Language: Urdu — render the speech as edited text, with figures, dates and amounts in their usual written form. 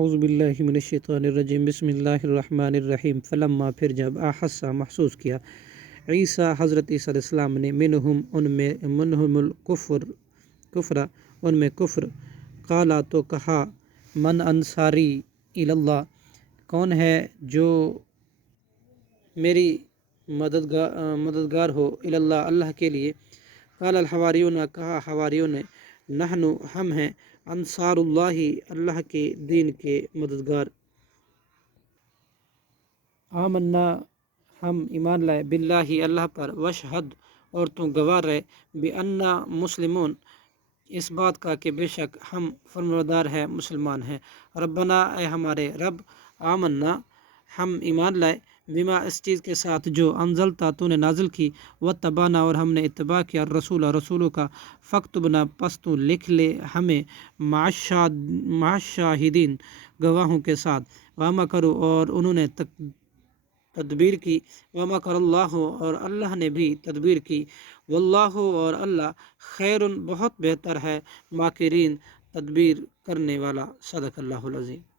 اعوذ باللہ من الشیطان الرجیم، بسم اللہ الرحمن الرحیم۔ فلما پھر جب احسا محسوس کیا، عیسیٰ حضرت عیسیٰ علیہ السلام نے منہم الکفر ان میں کفر، قالا تو کہا، من انصاری اللہ، کون ہے جو میری مددگار ہو، اللہ اللہ کے لیے۔ قال الحواریون، کہا حواریوں نے، نحن ہم ہیں، انصار اللہ اللہ کے دین کے مددگار۔ آمنا ہم ایمان لائے، باللہ اللہ پر، وشہد اور تو گواہ رہے، بأننا مسلمون اس بات کا کہ بے شک ہم فرمانبردار ہیں، مسلمان ہیں۔ ربنا اے ہمارے رب، آمنا ہم ایمان لائے، بما اس چیز کے ساتھ جو انزلتا تو نے نازل کی، واتبعنا اور ہم نے اتباع کیا، رسولوں کا، فاکتبنا پس تو لکھ لے ہمیں، مع الشاہدین گواہوں کے ساتھ، ومکروا اور انہوں نے تدبیر کی، ومکر اللہ اور اللہ نے بھی تدبیر کی، واللہ اور اللہ خیر بہت بہتر ہے، ماکرین تدبیر کرنے والا۔ صدق اللہ العظیم۔